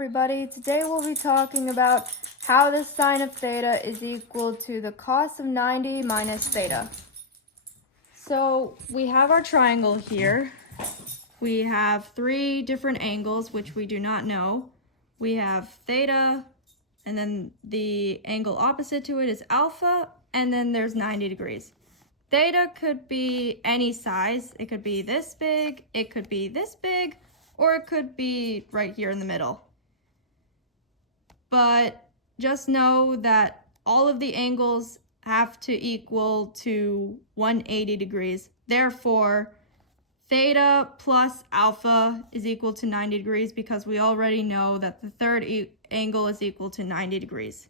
everybody. Today we'll be talking about how the sine of theta is equal to the cos of 90 minus theta. So we have our triangle here. We have three different angles which we do not know. We have theta, and then the angle opposite to it is alpha, and then there's 90 degrees. Theta could be any size. It could be this big, it could be this big, or it could be right here in the middle. But just know that all of the angles have to equal to 180 degrees. Therefore, theta plus alpha is equal to 90 degrees because we already know that the third angle is equal to 90 degrees.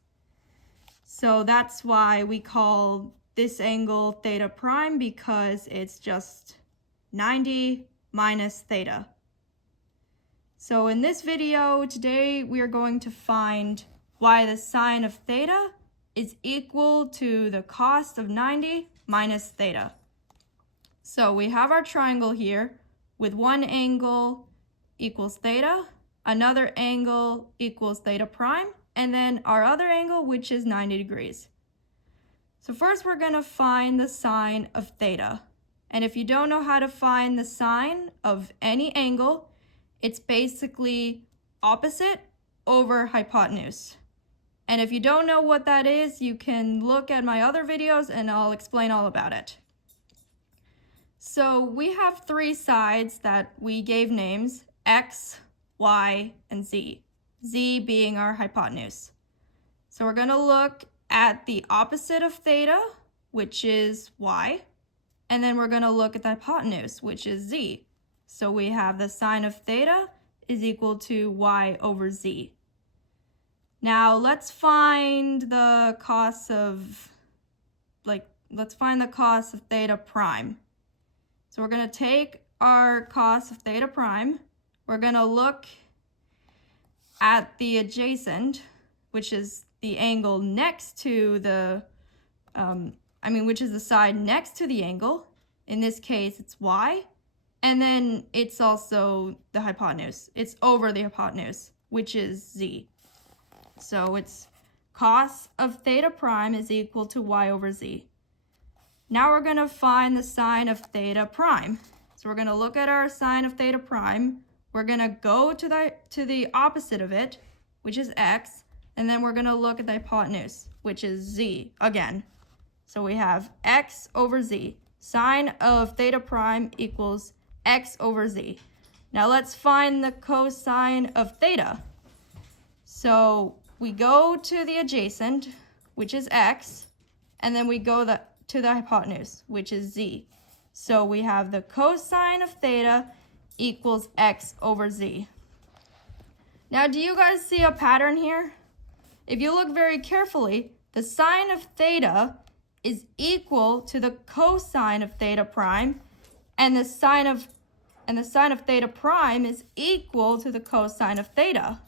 So that's why we call this angle theta prime, because it's just 90 minus theta. So in this video today, we are going to find why the sine of theta is equal to the cos of 90 minus theta. So we have our triangle here with one angle equals theta, another angle equals theta prime, and then our other angle, which is 90 degrees. So first we're going to find the sine of theta. And if you don't know how to find the sine of any angle, it's basically opposite over hypotenuse. And if you don't know what that is, you can look at my other videos and I'll explain all about it. So we have three sides that we gave names: x, y, and z. Z being our hypotenuse. So we're going to look at the opposite of theta, which is y, and then we're going to look at the hypotenuse, which is z. So we have the sine of theta is equal to y over z. Now let's find the cos of theta prime. So we're going to take our cos of theta prime. We're going to look at the adjacent, which is the angle next to the, which is the side next to the angle. In this case, it's y. And then it's also the hypotenuse. It's over the hypotenuse, which is z. So it's cos of theta prime is equal to y over z. Now we're going to find the sine of theta prime. So we're going to look at our sine of theta prime. We're going to go to the opposite of it, which is x. And then we're going to look at the hypotenuse, which is z again. So we have x over z. Sine of theta prime equals x over z. Now let's find the cosine of theta. So we go to the adjacent, which is x, and then we go to the hypotenuse, which is z. So we have the cosine of theta equals x over z. Now, do you guys see a pattern here? If you look very carefully, the sine of theta is equal to the cosine of theta prime, and the sine of theta prime is equal to the cosine of theta.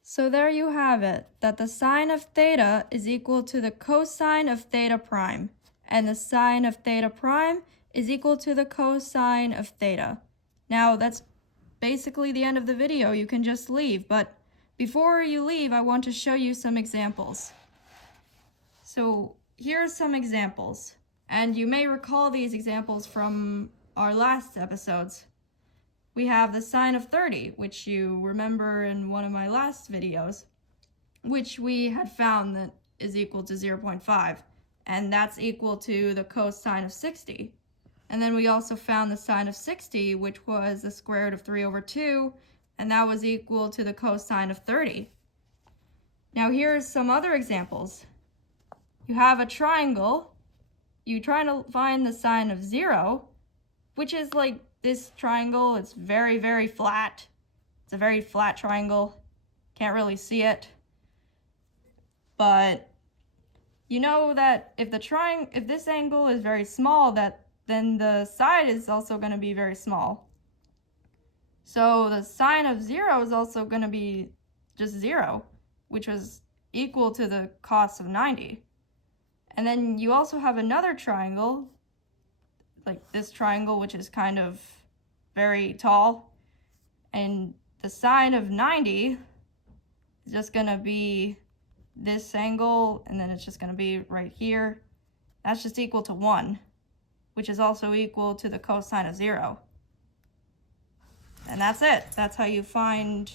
So there you have it, that the sine of theta is equal to the cosine of theta prime, and the sine of theta prime is equal to the cosine of theta. Now that's basically the end of the video. You can just leave, but before you leave, I want to show you some examples. So here are some examples, and you may recall these examples from our last episodes. We have the sine of 30, which you remember in one of my last videos, which we had found that is equal to 0.5, and that's equal to the cosine of 60. And then we also found the sine of 60, which was the square root of 3 over 2, and that was equal to the cosine of 30. Now here's some other examples. You have a triangle. You try to find the sine of 0, which is like this triangle. It's very, very flat. It's a very flat triangle. Can't really see it. But you know that if this angle is very small, then the side is also going to be very small. So the sine of 0 is also going to be just 0, which was equal to the cos of 90. And then you also have another triangle, like this triangle, which is kind of very tall, and the sine of 90 is just going to be this angle, and then it's just going to be right here. That's just equal to 1, which is also equal to the cosine of 0. And that's it. That's how you find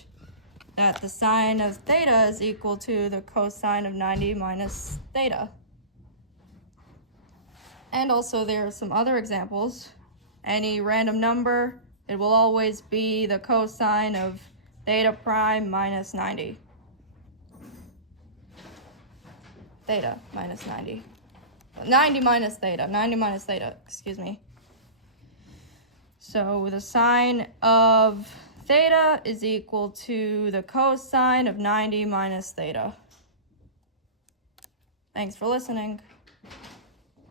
that the sine of theta is equal to the cosine of 90 minus theta. And also there are some other examples. Any random number, it will always be the cosine of theta prime minus 90. Theta minus 90. 90 minus theta, excuse me. So the sine of theta is equal to the cosine of 90 minus theta. Thanks for listening.